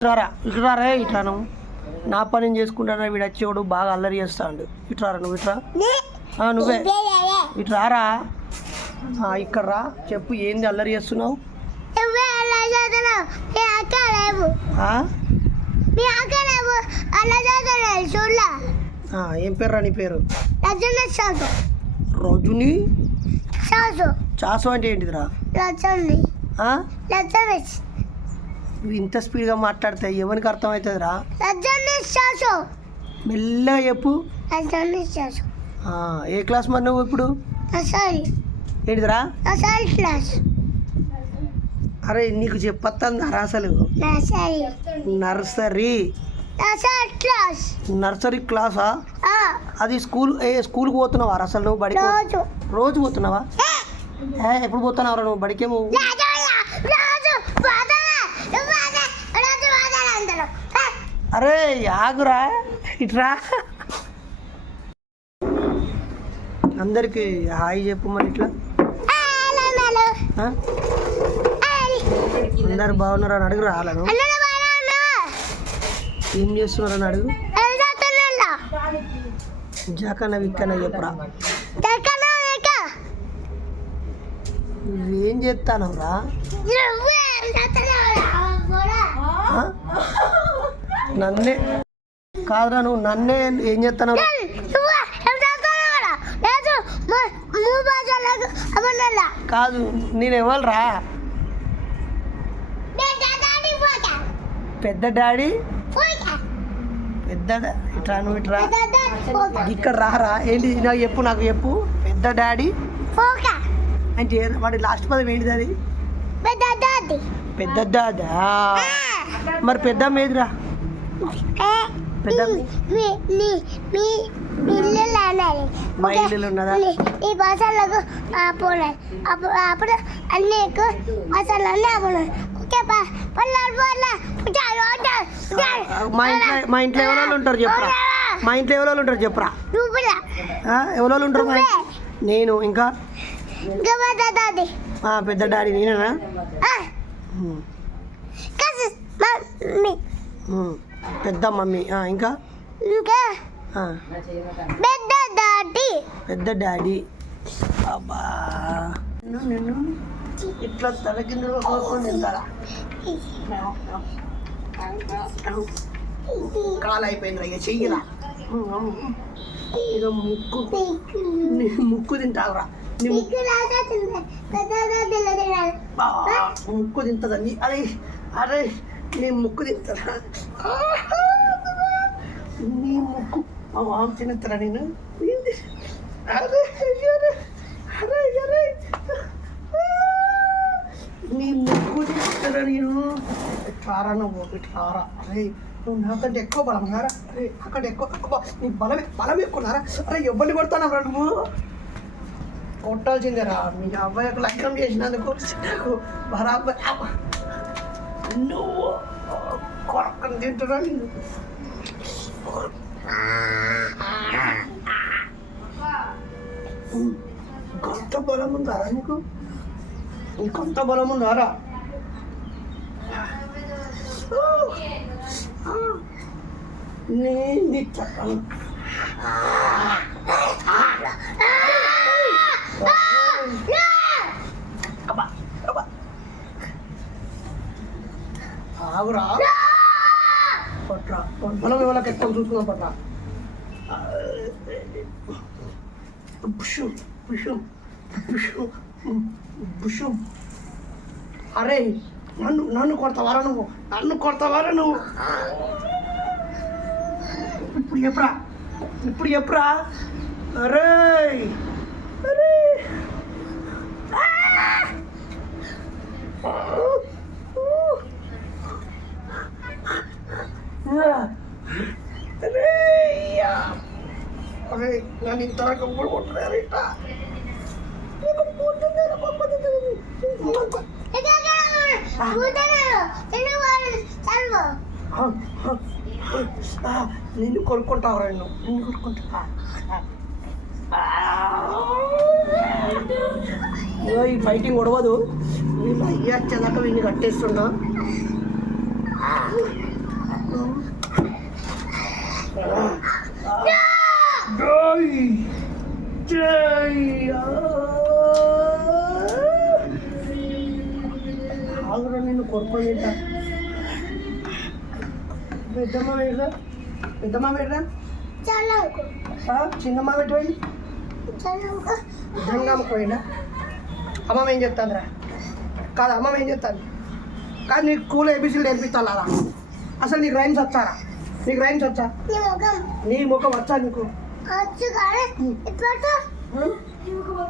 ఇట్రారా ఇట్రాను నా పని చేసుకుంటారా వీడు వచ్చేవాడు బాగా అల్లరి చేస్తాడు. ఇట్రారా నువ్వు ఇట్రా నువ్వే ఇట్రారా ఇక్కడ రా చెప్పు ఏంది అల్లరి చేస్తున్నావు? ఏం పేరు నీ పేరు? రజుని చాసు అంటే ఏంటిదిరా? నువ్వు ఇంత స్పీడ్గా మాట్లాడితే ఎవరికి అర్థమవుతుందిరా? మెల్లగా చెప్పు. ఏ క్లాస్ మరి నువ్వు ఇప్పుడు? ఏంటిదిరా? అరే నీకు చెప్పొస్తుందారా అసలు? నర్సరీ క్లాసా? అది స్కూల్కి పోతున్నావా అసలు నువ్వు? బడికి రోజు పోతున్నావా? ఎప్పుడు పోతున్నావురా నువ్వు బడికేమో? అరే ఆగురా ఇట్రా అందరికి హాయ్ చెప్పు మరి ఇట్లా. అందరు బాగున్నారని అడుగురా వాళ్ళను. ఏం చేస్తున్నారని అడుగు. జాకన్న విక్కన చెప్పురా. నువ్వేం చేస్తాను రా? నన్నే కాదురా నువ్వు నన్నే ఏం చేస్తాను? కాదు నేను ఇవ్వాలరా పెద్ద డాడీ పెద్ద ఇట్రా నువ్వు ఇట్రా ఇక్కడ రారా ఏంటి నాకు చెప్పు. నాకు చెప్పు పెద్ద డాడీ అంటే వాడి లాస్ట్ పదం ఏంటిది? అది పెద్ద దాదా. మరి పెద్దమ్మ ఏదిరా? మా ఇల్లు ఉన్నదా? ఈ భాషలకు అప్పుడు అన్ని భాషలు మా ఇంట్లో ఎవరో ఉంటారు చెప్పురా. మా ఇంట్లో ఎవరో ఉంటారు చెప్పురా. ఎవరో ఉంటారు? నేను ఇంకా పెద్ద డాడీ నేనేనా? పెద్ద మమ్మీ ఇంకా పెద్ద డాడీ. అబ్బా నిన్ను ఇట్లా తల కింద తింటారా? కాలు అయిపోయింది ఇక చెయ్యరా. ఇక ముక్కు తింటావురా. ముక్కు తింటుందని అరే అరే నీ ముక్కు తింటారా? నీ ముక్కు మామ తినేస్తారా నేను? అరే అరే అరే నీ ముక్కు తింటారా నేను? ఇట్లారా నువ్వు ఇట్లారా. అరే నువ్వు నాకంటే ఎక్కువ బలం ఉన్నారా? అరే అక్కడ ఎక్కువ నీ బలం ఎక్కున్నారా? అరే ఎవరిని కొడతానరా నువ్వు? కొట్టాల్సిందేరా. మీ అబ్బాయికి లగ్నం చేసినందుకు నాకు బరాబర్ నువ్వు కొరకని తింటున్నా. నిన్ను కొంత బలం ఉందారా నీకు? ఇంకొంత బలం ఉందారా? నేను చెప్పను. ఆగురా పట్రా బలం ఎవరికి ఎక్కువ చూసుకున్నాం పట్రా. అరే నన్ను కొడతావారా నువ్వు? నన్ను కొడతావారా నువ్వు? ఇప్పుడు చెప్పురా. అరే అరే అరే నన్ను ఇంతవరకు కూడా కొట్టలేదు. నిన్ను కొనుక్కుంటావురా? నిన్ను కొనుక్కుంటా. ఈ ఫైటింగ్ ఒడవదు. వీళ్ళు అయ్యా చెదక వీడిని కట్టేస్తున్నా. కొడుకు తింటా. పెద్దమ్మ పెట్టరా, పెద్దమ్మ పెట్టరా, చిన్నమ్మ పెట్టిపోయింది, జంగమ్మ పోయిందా? అమ్మమ్మ ఏం చెప్తాందిరా? కాదు అమ్మమ్మ ఏం చెప్తాను? కాదు నీకు కూల్ ఏబీసీలు నేర్పిస్తాను అలా. అసలు నీకు రైమ్స్ వచ్చారా? నీకు రైమ్స్ వచ్చా? నీ ముఖం వచ్చా నీకు?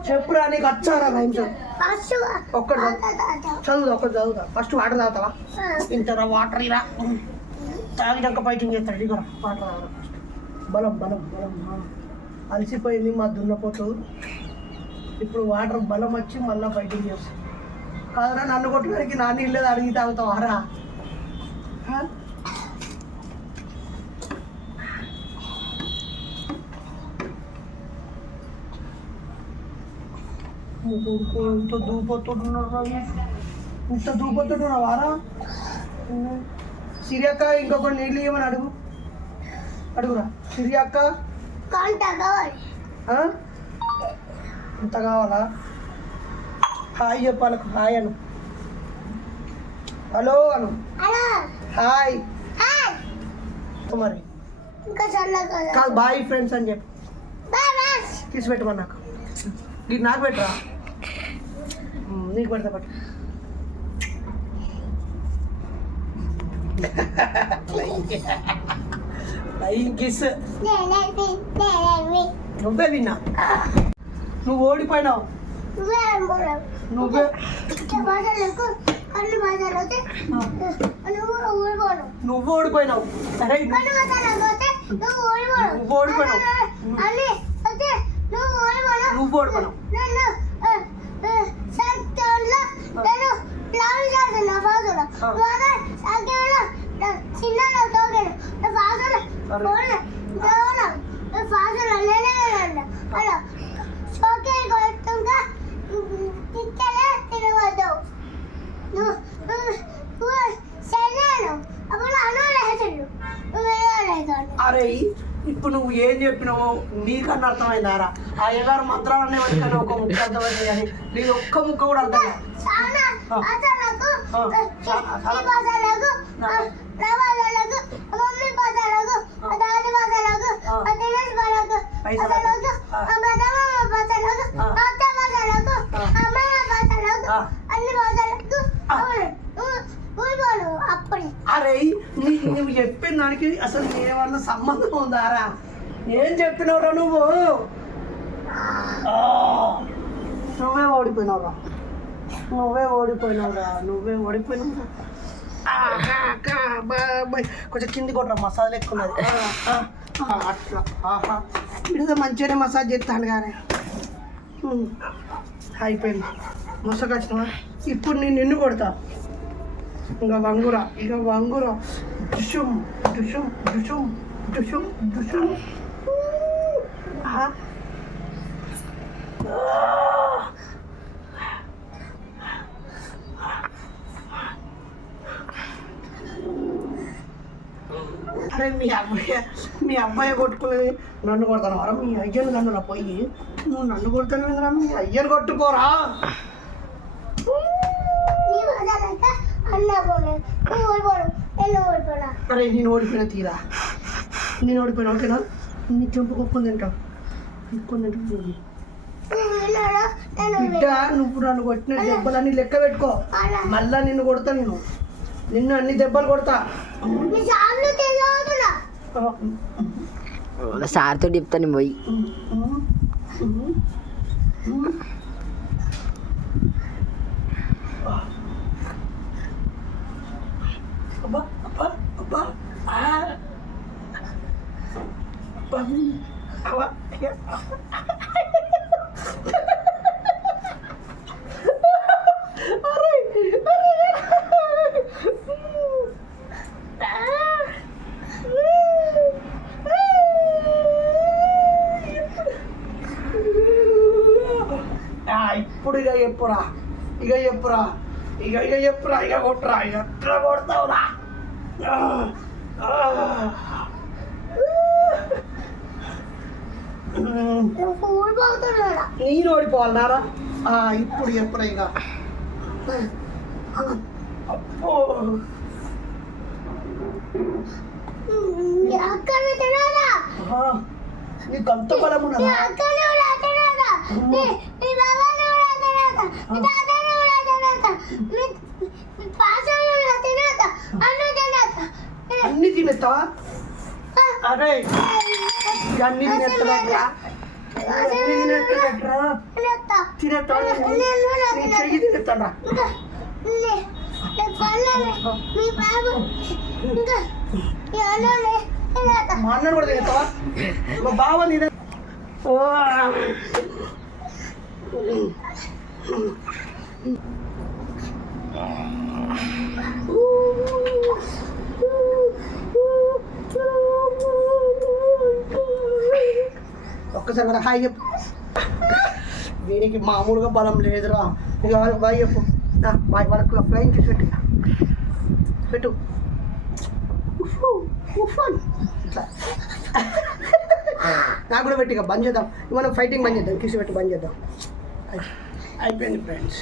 చెప్పురా, నీకు వచ్చారా రైమ్స్? ఒక్కటి చదువుదా, ఒక్కటి చదువుతా. ఫస్ట్ వాటర్ తాగుతావా? ఇంతరా వాటర్ ఇరా, తాగినాక ఫైటింగ్ చేస్తాడు. ఇక వాటర్ తాగరా. బలం బలం బలం. అలసిపోయింది మా దున్నపోతు. ఇప్పుడు వాటర్ బలం వచ్చి మళ్ళీ ఫైటింగ్ చేస్తాడు. కాదురా, నన్ను కొట్టుకోడానికి నా నీళ్ళు అడిగి తాగుతావారా? ఇంత దూపొత్తున్నారా? ఇంత దూపొత్తున్నావారా? సిరియక్క ఇంకొక నీళ్ళు ఇవ్వమని అడుగు. అడుగురా సిరియక్క. ఇంత కావాలా? హాయ్ చెప్పాలకు. హాయ్ అను. హలో అను. హాయ్. మరి కాదు బాయ్ ఫ్రెండ్స్ అని చెప్పు. తీసి పెట్టమని నాకు. నీకు నాకు పెట్టరా? నీకు పెడతా పట్టు. కిస్. నువ్వే విన్నా. నువ్వు ఓడిపోయినావు. నువ్వే నువ్వు ఓడిపోయినావు. సరే నువ్వు ఓడిపోయినావు. నువ్వు ఓడిపోయినావు. అరే ఇప్పుడు నువ్వు ఏం చెప్పినావో నీకన్నా అర్థమైందారా? ఆ ఎగారు మంత్రాలన్నీ వాటికన్నా ఒక ముక్క అర్థమైంది కానీ నీకు ఒక్క ముక్క కూడా అర్థం కాదు. అరే నువ్వు చెప్పిన దానికి అసలు ఏమన్నా సంబంధం ఉందారా? ఏం చెప్పినవరా నువ్వు? నువ్వే ఓడిపోయినావురా. కొంచెం కింది కొట్టరా, మసాజ్ ఎక్కున్నది అట్లా. ఇడితే మంచిగానే మసాజ్ చేస్తాను కానీ అయిపోయింది. మొసకొచ్చినవా? ఇప్పుడు నేను నిన్ను కొడతా. ఇంకా వంగురా, డుషుం డుషుం డుషుం డుషుం డుషుం. అరే మీ అబ్బాయి కొట్టుకునేది నన్ను కొడతాను రా? మీ అయ్యను కన్నురా పోయి. నువ్వు నన్ను కొడతాను కదా, మీ అయ్యను కొట్టుకోరా. అరే నేను ఓడిపోయినా తీరా, నేను ఓడిపోయినా ఓకేనా? నీ చెంపు కొక్కుని తింటావు. బిడ్డ నువ్వు నన్ను కొట్టిన దెబ్బలన్నీ లెక్క పెట్టుకో. మళ్ళా నిన్ను కొడతా, నిన్ను అన్ని దెబ్బలు కొడతా. సార్తో చెప్తాను పోయి. అబ్బా అబ్బా అబ్బా అబ్బా. ఇప్పుడు ఇక చెప్పురా, ఇక కొట్టురా, ఇక ఎట్లా కొడతావురా? నేను ఓడిపోవాలన్నారా? ఇప్పుడు చెప్పురా ఇక. అక్కనే తినాలా నీకు అంత బలం నీ ఉన్నదా అక్కనే కూడా తినాలా నీ బాబాని కూడా తినాలా నీ తాతని కూడా తినాలా నీ పాసని కూడా తినాలా అన్నీ తినాలా అన్ని తినేస్తావా అరే అన్ని తినేస్తారా అన్ని తినేస్తారా తినేస్తా తినేస్తావా నీ చెయ్యి తినేస్తాడా మీ బాబు ఇంకా మీ అన్ననే తినేస్తా మా అన్నను కూడా తినేస్తావా మా బావ తినే ఒక్కసారి మన హాయ్ చెప్పు దీనికి మామూలుగా బలం లేదురా ఇక వాళ్ళకి బాయ్ చెప్పు బాయ్ వాళ్ళకు ఫ్లైంగ్ కిస్ పెట్టు పెట్టు ఇట్లా నాకు కూడా పెట్టి బంద్ చేద్దాం మనం ఫైటింగ్ బంద్ చేద్దాం కిస్ పెట్టి బంద్ చేద్దాం అయిపోయింది ఫ్రెండ్స్